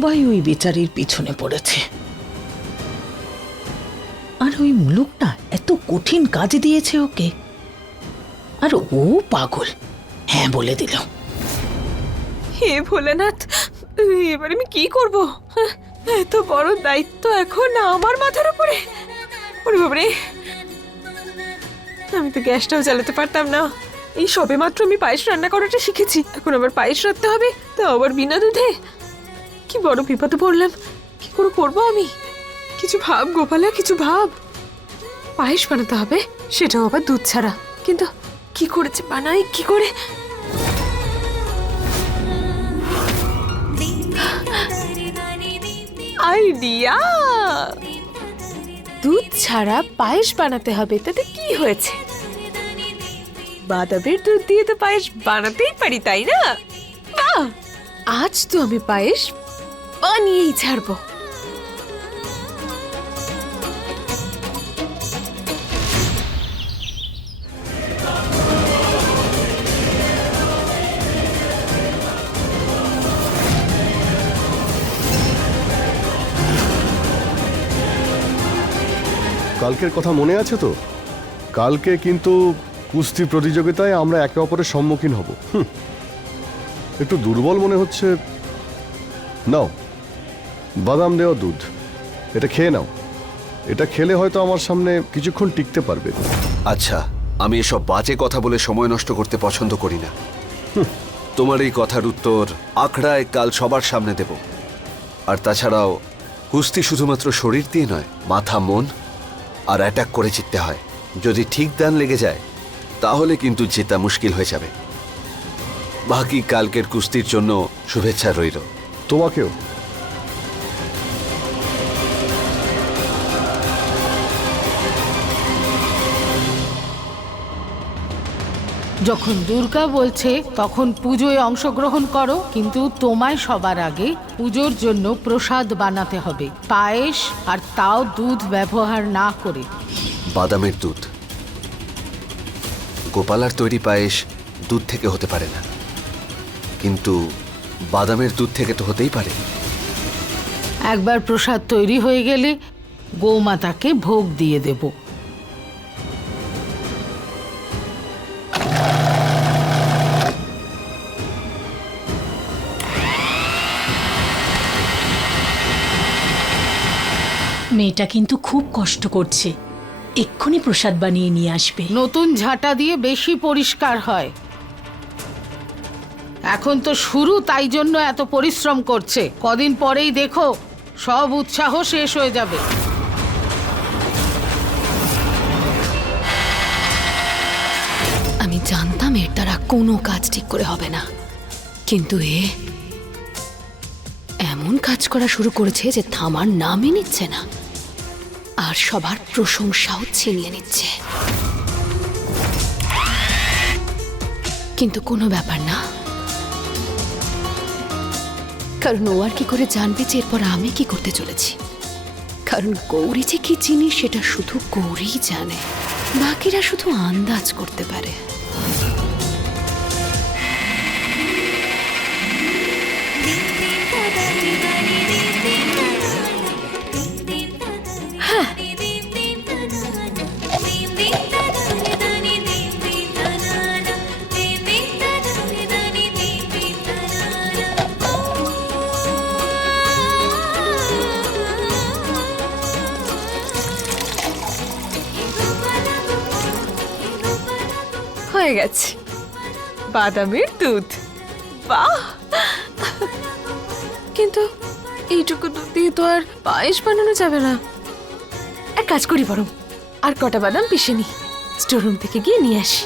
সবাই ওই বেচারির পিছনে পড়েছে। আর ওই মুলুকটা এত কঠিন কাজ দিয়েছে ওকে। আর ও পাগল। হ্যাঁ বলে দিল। হে ভোলেনাথ এবার আমি কি করব? হ্যাঁ, এত বড় দায়িত্ব এখন আমার মাথার উপরে। ওরে আমি তো গ্যাসটাও জ্বালাতে পারতাম না। এই সবে মাত্র আমি পায়েস রান্না করাটা শিখেছি। এখন আবার পায়েস রাখতে হবে তা আবার বিনা দুধে। কি বড় বিপদে পড়লাম? কি করে করব আমি? কিছু ভাব, গোপালা, কিছু ভাব। পায়েস বানাতে হবে, সেটাও আবার দুধ ছাড়া। কিন্তু কি করেছে বানাই কি করে? আইডিয়া! দুধ ছাড়া পায়েস বানাতে হবে, তাতে কি হয়েছে? বাদামের দুধ দিয়ে তো পায়েস বানাতেই পারি, তাই না! আজ তো আমি পায়েস বানিয়েই ছাড়বো। কালকের কথা মনে আছে তো? কালকে কিন্তু কুস্তি প্রতিযোগিতায় আমরা একে অপরের সম্মুখীন হব। একটু দুর্বল মনে হচ্ছে। নাও। বাদাম দেওয়া দুধ। এটা খেয়ে নাও। এটা খেলে হয়তো আমার সামনে কিছুক্ষণ টিকতে পারবে। আচ্ছা আমি এসব বাজে কথা বলে সময় নষ্ট করতে পছন্দ করি না। তোমার এই কথার উত্তর আখড়ায় কাল সবার সামনে দেব। আর তাছাড়াও কুস্তি শুধুমাত্র শরীর দিয়ে নয় মাথা মন আর অ্যাটাক করে জিততে হয়। যদি ঠিক দান লেগে যায় তাহলে কিন্তু জেতা মুশকিল হয়ে যাবে। বাকি কালকের কুস্তির জন্য শুভেচ্ছা রইল। তোমাকেও। যখন দুর্গা বলছে তখন পুজোয় অংশগ্রহণ করো কিন্তু তোমায় সবার আগে পুজোর জন্য প্রসাদ বানাতে হবে। পায়েস আর তাও দুধ ব্যবহার না করে। বাদামের দুধ। গোপালার তৈরি পায়েস দুধ থেকে হতে পারে না। কিন্তু বাদামের দুধ থেকে তো হতেই পারে। একবার প্রসাদ তৈরি হয়ে গেলে গৌমাতাকে ভোগ দিয়ে দেব। মেয়েটা কিন্তু খুব কষ্ট করছে। এক্ষুনি প্রসাদ বানিয়ে নিয়ে আসবে। নতুন ঝাঁটা দিয়ে বেশি পরিষ্কার হয়। এখন তো শুরু তাই জন্য এত পরিশ্রম করছে। কদিন পরেই দেখো সব উৎসাহ শেষ হয়ে যাবে। আমি জানতাম এর দ্বারা কোনো কাজ ঠিক করে হবে না। কিন্তু এ এমন কাজ করা শুরু করেছে যে থামার নামই নিচ্ছে না। আর সবার প্রশংসাও ছিনিয়ে নিচ্ছে। কিন্তু কোনো ব্যাপার না। কারণ ও আর কি করে জানবে যে এরপর আমি কি করতে চলেছি? কারণ গৌরী যে কি জিনিস সেটা শুধু গৌরীই জানে। বাকিরা শুধু আন্দাজ করতে পারে। বাদামের দুধ। বাহ! কিন্তু এইটুকু দুধ দিয়ে তো আর পায়েস বানানো যাবে না। এক কাজ করি বরং, আর কটা বাদাম পিষে নি। স্টোর রুম থেকে গিয়ে নিয়ে আসি।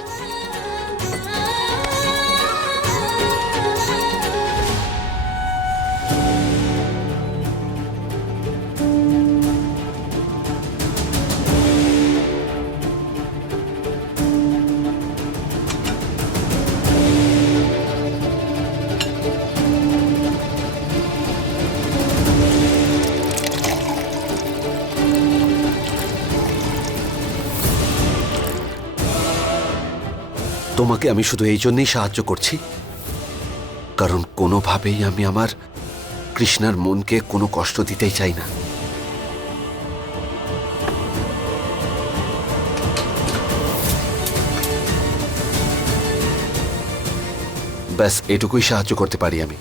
তোমাকে আমি শুধু এই জন্যই সাহায্য করছি। কারণ কোনোভাবেই আমি আমার কৃষ্ণার মনকে কোনো কষ্ট দিতেই চাই না। ব্যাস, এটুকুই সাহায্য করতে পারি আমি।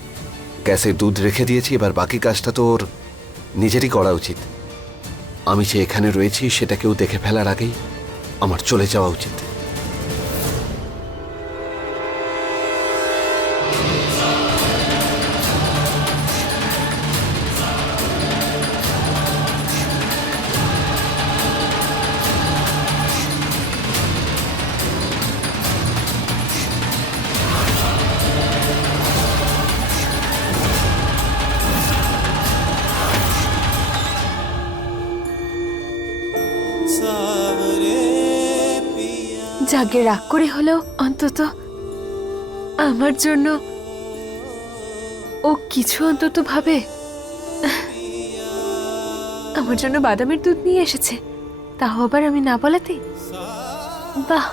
গ্যাসে দুধ রেখে দিয়েছি, এবার বাকি কাজটা তো ওর নিজেরই করা উচিত। আমি যে এখানে রয়েছি সেটা কেউ দেখে ফেলার আগেই আমার চলে যাওয়া উচিত। যাকে রাগ করে হলেও অন্তত আমার জন্য ও কিছু অন্তত ভাবে। আমার জন্য বাদামের দুধ নিয়ে এসেছে। তাও আবার আমি না বলাতে? বাহ,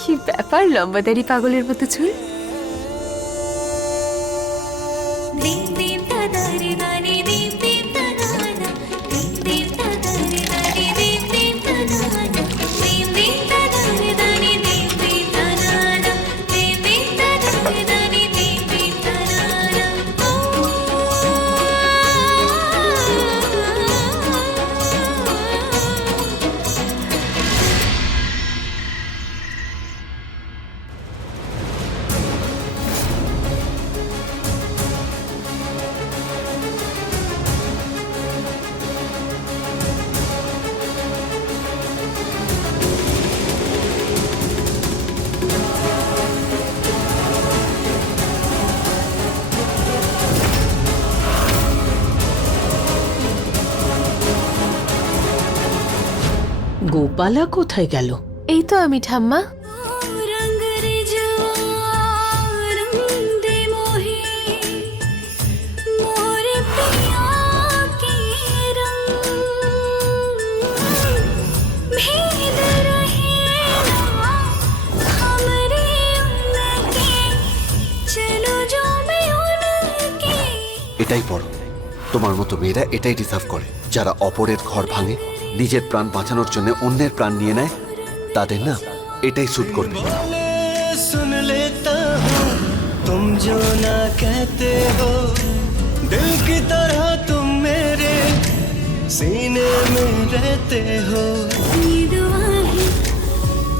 কি ব্যাপার লম্বাদারি পাগলের মতো চুল। গোপালা কোথায় গেল? এই তো আমি ঠাম্মা। এটাই পড়ো তোমার মতো মেয়েরা এটাই ডিজার্ভ করে। যারা অপরের ঘর ভাঙে নিজের প্রাণ বাঁচানোর জন্য অন্যের প্রাণ নিয়ে নেয় তাদের না এটাই স্যুট করবে सुन लेता हूँ तुम जो ना कहते हो दिल की तरह तुम मेरे सीने में रहते हो ये दुआ है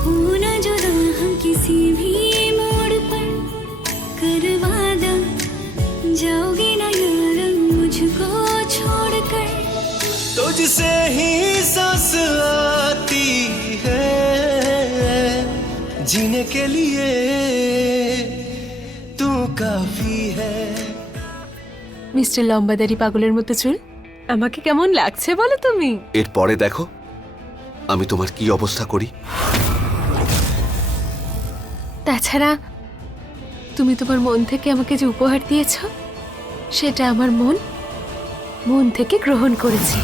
हो ना जुदा हम किसी भी मोड़ पर करवा दो जाओगे तुझसे ही सांस आती है जीने के लिए तू काफी है মিস্টার লম্বাদারি পাগলের মতো চুল আমাকে কেমন লাগছে বলো তুমি এরপরে দেখো আমি তোমার কি অবস্থা করি তাছাড়া তুমি তোমার মন থেকে আমাকে যে উপহার দিয়েছ সেটা আমার মন মন থেকে গ্রহণ করেছে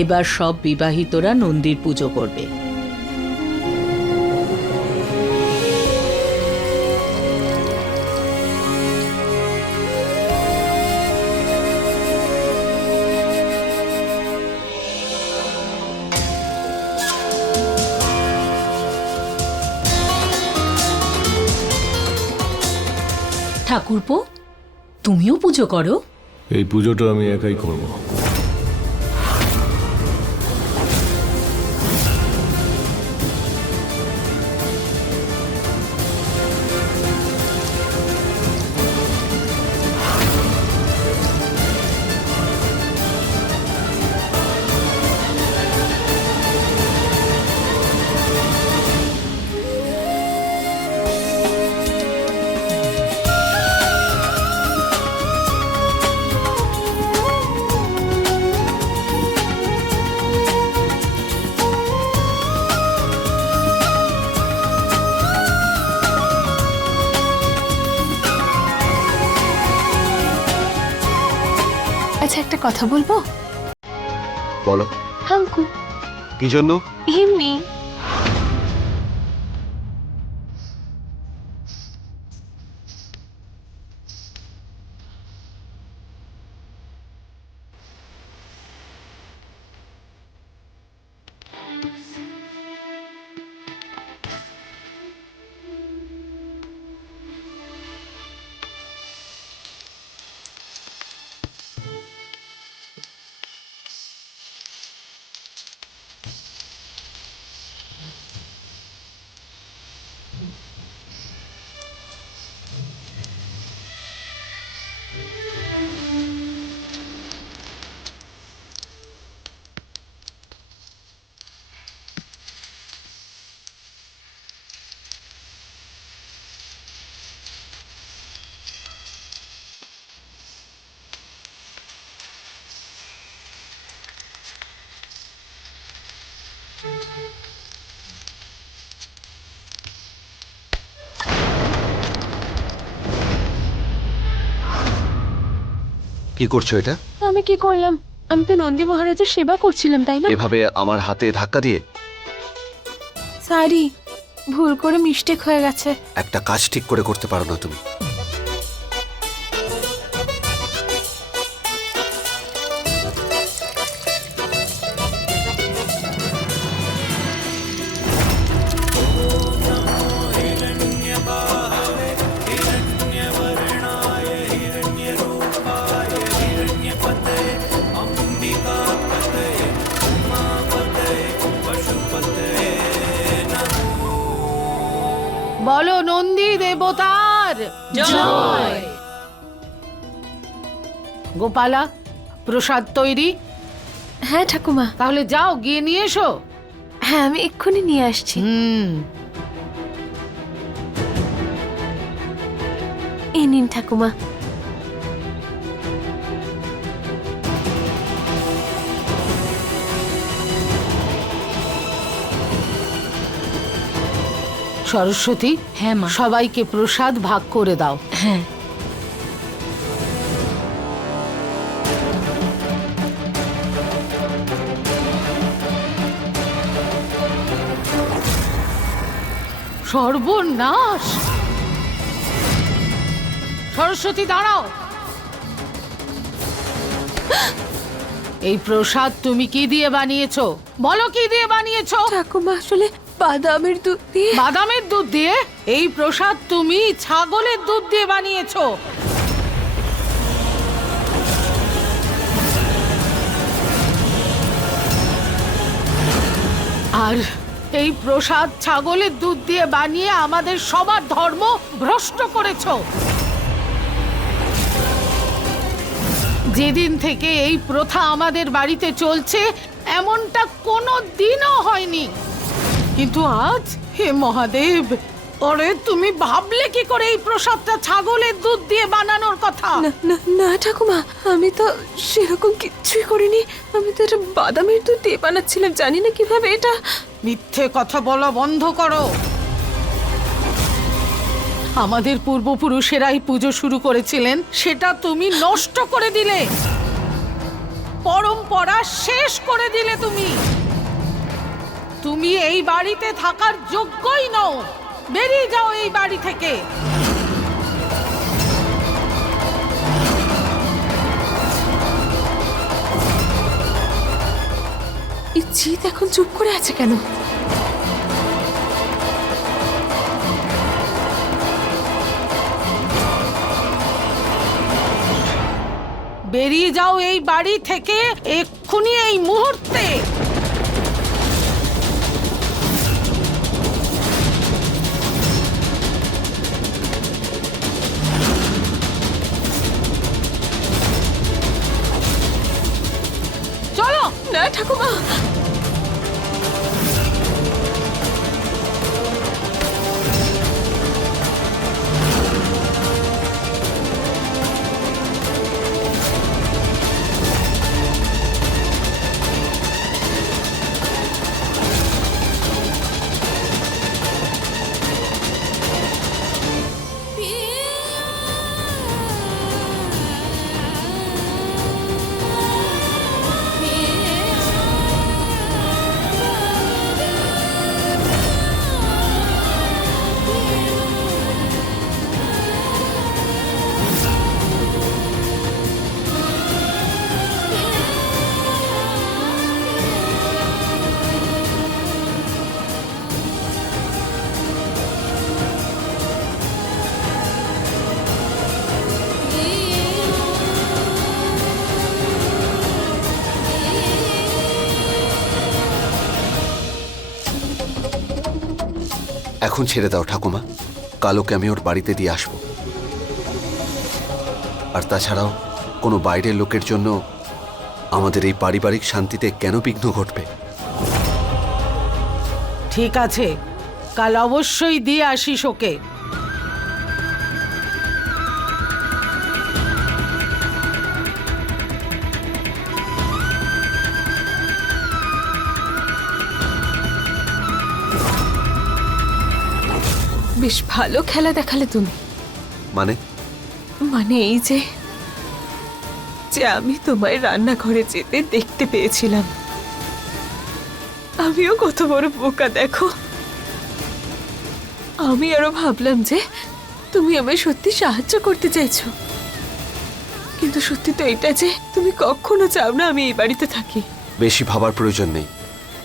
এবার সব বিবাহিতরা নন্দীর পুজো করবে। ঠাকুরপো, তুমিও পুজো করো। এই পুজোটা আমি একাই করব। একটা কথা বলব? বলো। হাঙ্কু। কি জন্য? এমনি। কি করছ এটা? আমি কি করলাম? আমি তো নন্দী মহারাজের সেবা করছিলাম তাই না? এভাবে আমার হাতে ধাক্কা দিয়ে? সরি ভুল করে মিস্টেক হয়ে গেছে। একটা কাজ ঠিক করে করতে পারো না তুমি। গোপালা প্রসাদ তৈরি? হ্যাঁ ঠাকুমা। তাহলে যাও গিয়ে নিয়ে এসো। হ্যাঁ আমি এক্ষুনি নিয়ে আসছি। হুম। এই নিন ঠাকুমা। সরস্বতী হ্যাঁ মা। সবাইকে প্রসাদ ভাগ করে দাও। হ্যাঁ। সর্বনাশ। সরস্বতী দাঁড়াও। এই প্রসাদ তুমি কি দিয়ে বানিয়েছো? বলো কি দিয়ে বানিয়েছো? ঠাকুমা আসলে বাদামের দুধ দিয়ে। বাদামের দুধ দিয়ে? এই প্রসাদ তুমি ছাগলের দুধ দিয়ে বানিয়েছো। আর এই প্রসাদ ছাগলের দুধ দিয়ে বানিয়ে আমাদের সবার ধর্ম ভ্রষ্ট করেছ। যেদিন থেকে এই প্রথা আমাদের বাড়িতে চলছে, এমনটা কোনো দিনও হয়নি। কিন্তু আজ হে মহাদেব ওরে তুমি ভাবলে কি করে এই প্রসাদটা ছাগলের দুধ দিয়ে বানানোর কথা? না না না ঠাকুমা আমি তো সেরকম কিচ্ছুই করিনি। আমি তো এটা বাদামের দুধ দিয়ে বানাচ্ছিলাম জানি না কীভাবে এটা। মিথ্যে কথা বলা বন্ধ করো। আমাদের পূর্বপুরুষেরাই পুজো শুরু করেছিলেন সেটা তুমি নষ্ট করে দিলে। পরম্পরা শেষ করে দিলে তুমি। তুমি এই বাড়িতে থাকার যোগ্যই নও। বেরিয়ে যাও এই বাড়ি থেকে। জিৎ এখন চুপ করে আছে কেন? বেরিয়ে যাও এই বাড়ি থেকে এক্ষুনি এই মুহূর্তে। এখন ছেড়ে দাও, ঠাকুমা। কালোকে আমি ওর বাড়িতে দিয়ে আসব। আর তাছাড়াও, কোনো বাইরের লোকের জন্য আমাদের এই পারিবারিক শান্তিতে কেন বিঘ্ন ঘটবে? ঠিক আছে। কাল অবশ্যই দিয়ে আসিস ওকে। বেশ ভালো খেলা দেখালে তুমি। মানে? মানে এই যে যে আমি তোমায় রান্নাঘরে যেতে দেখতে পেয়েছিলাম। আমিও কত বড় বোকা দেখো। আমি আরও ভাবলাম যে তুমি আমায় সত্যি সাহায্য করতে চাইছো। কিন্তু সত্যি তো এটা যে তুমি কখনো চাও না আমি এই বাড়িতে থাকি। বেশি ভাবার প্রয়োজন নেই।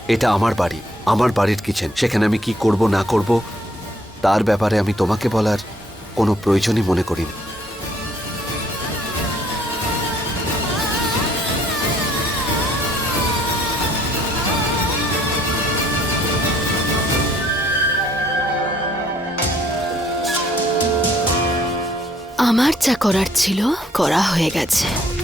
এটা আমার বাড়ি আমার বাড়ির কিচেন। সেখানে আমি কি করব না করব তার ব্যাপারে আমি তোমাকে বলার কোনো প্রয়োজনই মনে করি না আমার যা করার ছিল, করা হয়ে গেছে।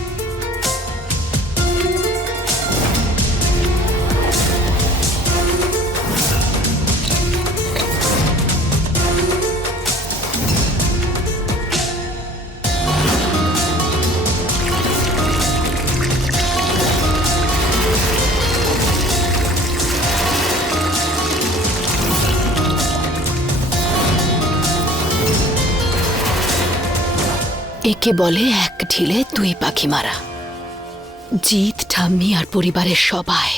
একে বলে এক ঢিলে দুই পাখি মারা। জিৎ, ঠাম্মি আর পরিবারের সবাই।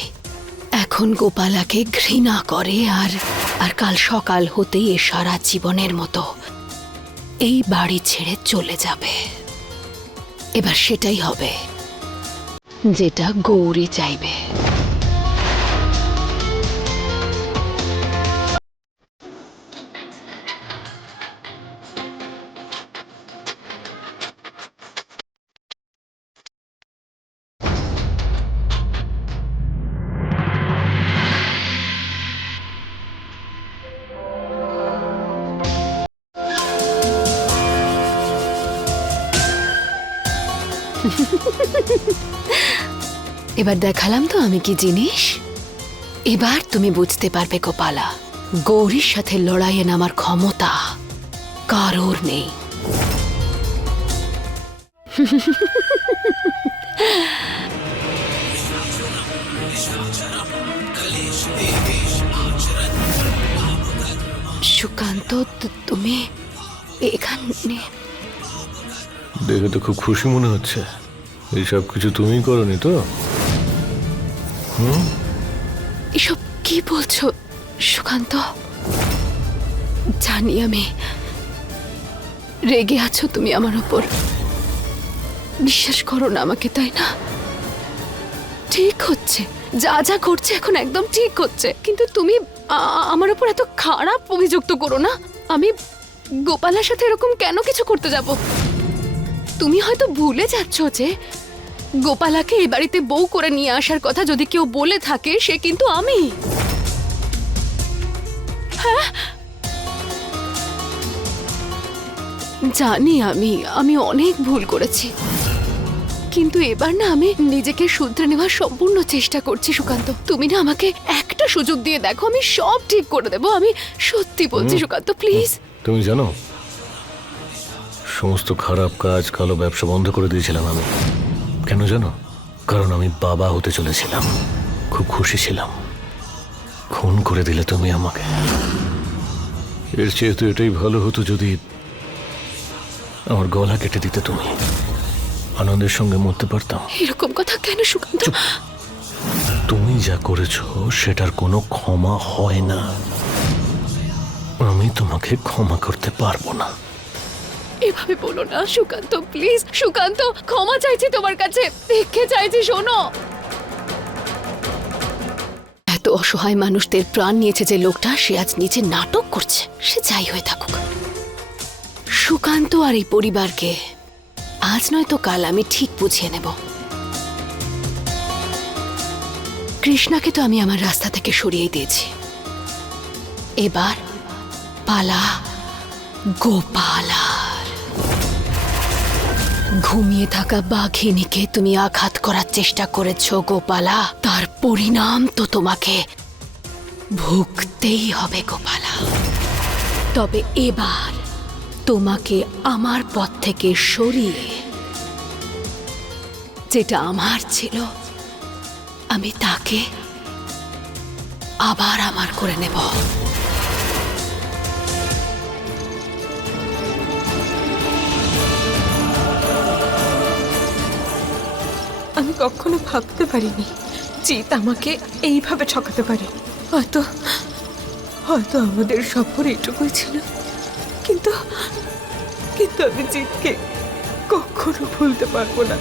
এখন গোপালাকে ঘৃণা করে আর আর কাল সকাল হতেই এ সারা জীবনের মতো এই বাড়ি ছেড়ে চলে যাবে। এবার সেটাই হবে, যেটা গৌরী চাইবে। এবার দেখালাম তো আমি কি জিনিস। এবার তুমি বুঝতে পারবে গোপালা, গৌরীর সাথে লড়াইয়ে নামার ক্ষমতা কারোর নেই। সুকান্ত তুমি এখানে দেখে তো খুব খুশি মনে হচ্ছে। এই সব কিছু তুমিই করনি তো? এসব কি বলছো, সুকান্ত? জানি আমি রেগে আছো তুমি আমার ওপর। বিশ্বাস করো না আমাকে, তাই না? ঠিক হচ্ছে, যা যা করছে এখন একদম ঠিক হচ্ছে। কিন্তু তুমি আমার ওপর এত খারাপ অভিযুক্ত করো না। আমি গোপালের সাথে এরকম কেন কিছু করতে যাব? তুমি হয়তো ভুলে যাচ্ছ যে গোপালাকে এ বাড়িতে বউ করে নিয়ে আসার কথা যদি কেউ বলে থাকে সে কিন্তু আমি। হ্যাঁ? জানি আমি আমি অনেক ভুল করেছি। কিন্তু এবার না আমি নিজেকে শুধরে নেওয়ার সম্পূর্ণ চেষ্টা করছি সুকান্ত। তুমি না আমাকে একটা সুযোগ দিয়ে দেখো আমি সব ঠিক করে দেবো। আমি সত্যি বলছি সুকান্ত প্লিজ। তুমি জানো সমস্ত খারাপ কাজ কালো ব্যবসা বন্ধ করে দিয়েছিলাম আমি। কেন জানো? কারণ আমি বাবা হতে চলেছিলাম। খুব খুশি ছিলাম। খুন করে দিলে তুমি আমাকে। এর চেয়ে তো এটাই ভালো হতো যদি আমার গলা কেটে দিতে তুমি। আনন্দের সঙ্গে মরতে পারতাম। এরকম কথা কেন সুকান্ত? তুমি যা করেছ সেটার কোনো ক্ষমা হয় না। আমি তোমাকে ক্ষমা করতে পারব না। এভাবে বলো না, সুকান্ত, প্লিজ, সুকান্ত, ক্ষমা চাইছি তোমার কাছে। দেখে চাইছি, শোনো। এত অসহায় মানুষদের প্রাণ নিয়েছে যে লোকটা, সে আজ নিজে নাটক করছে। সে যাই হয়ে থাকুক। সুকান্ত আর এই পরিবারকে আজ নয় তো কাল আমি ঠিক বুঝিয়ে নেব। কৃষ্ণাকে তো আমি আমার রাস্তা থেকে সরিয়ে দিয়েছি। এবার পালা গোপালার ঘুমিয়ে থাকা বাঘিনীকে তুমি আঘাত করার চেষ্টা করেছ, গোপালা। তার পরিণাম তো তোমাকে ভুগতেই হবে, গোপালা। তবে এবার তোমাকে আমার পথ থেকে সরিয়ে, যেটা আমার ছিল, আমি তাকে আবার আমার করে নেব। কখনো ভাবতে পারিনি জিত আমাকে এইভাবে ঠকাতে পারে। হয়তো হয়তো আমাদের সফর এইটুকুই ছিল। কিন্তু কিন্তু আমি জিতকে কখনো ভুলতে পারব না।